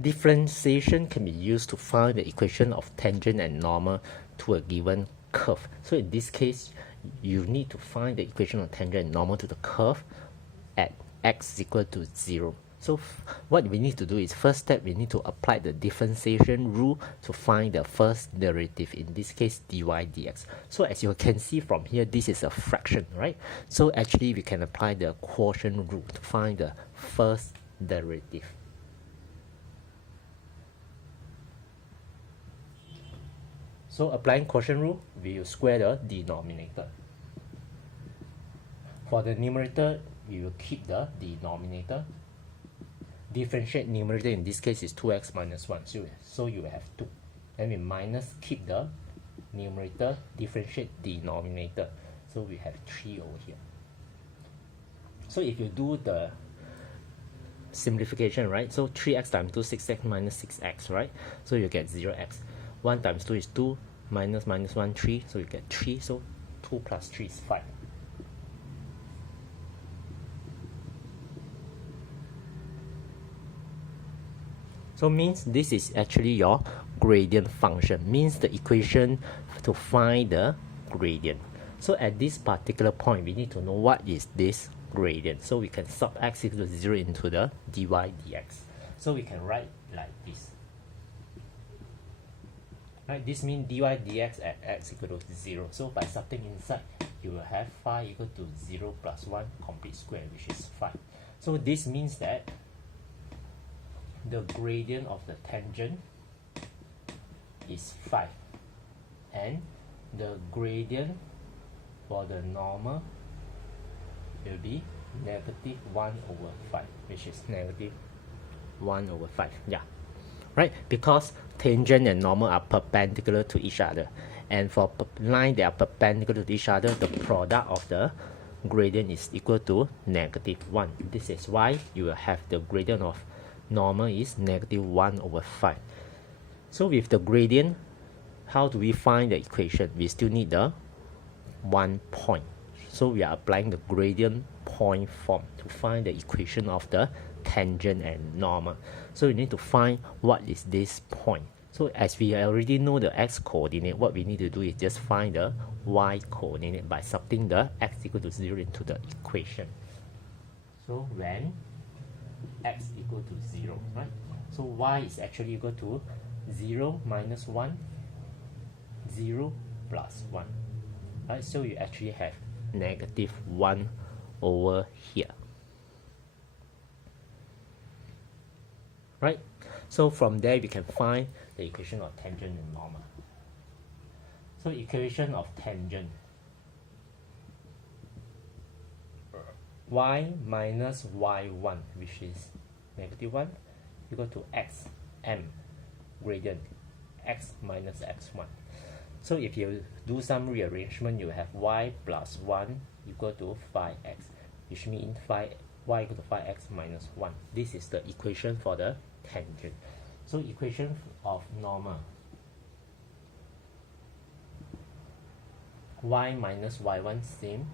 Differentiation can be used to find the equation of tangent and normal to a given curve. So in this case, you need to find the equation of tangent and normal to the curve at x is equal to 0. So what we need to do is, first step, we need to apply the differentiation rule to find the first derivative, in this case dy dx. So as you can see from here, this is a fraction, right? So actually we can apply the quotient rule to find the first derivative. So applying quotient rule, we will square the denominator. For the numerator, we will keep the denominator. Differentiate numerator in this case is 2x minus 1. So you will have 2. Then we minus, keep the numerator, differentiate denominator. So we have 3 over here. So if you do the simplification, right? So 3x times 2, 6x minus 6x, right? So you get 0x. 1 times 2 is 2, minus 1, 3, so you get 3, so 2 plus 3 is 5. So means this is actually your gradient function, means the equation to find the gradient. So at this particular point, we need to know what is this gradient. So we can sub x equal to 0 into the dy dx. So we can write like this. Right, this means dy dx at x equal to 0. So by subtracting inside, you will have phi equal to 0 plus 1 complete square, which is 5. So this means that the gradient of the tangent is 5. And the gradient for the normal will be negative 1 over 5, which is negative 1 over 5. Yeah. Right, because tangent and normal are perpendicular to each other, and for line that are perpendicular to each other, the product of the gradient is equal to negative 1. This is why you will have the gradient of normal is negative 1 over 5. So with the gradient, how do we find the equation? We still need the 1 point. So we are applying the gradient point form to find the equation of the tangent and normal. So we need to find what is this point. So as we already know the x coordinate, what we need to do is just find the y coordinate by substituting the x equal to 0 into the equation. So when x equal to 0, right? So y is actually equal to 0 minus 1, 0 plus 1. Right? So you actually have negative 1 over here. Right? So from there we can find the equation of tangent and normal. So equation of tangent, y minus y1, which is negative 1, equal to x m gradient x minus x1. So if you do some rearrangement, you have y plus 1 equal to 5x, which means y equal to 5x minus 1. This is the equation for the tangent. So equation of normal, y minus y1 same,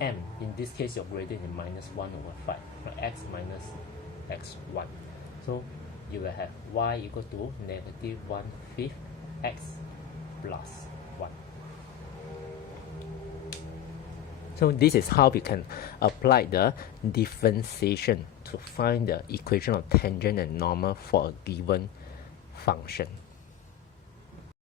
m, in this case your gradient is minus 1 over 5, right? X minus x1. So you will have y equal to negative 1/5 x plus 1. So this is how we can apply the differentiation to find the equation of tangent and normal for a given function.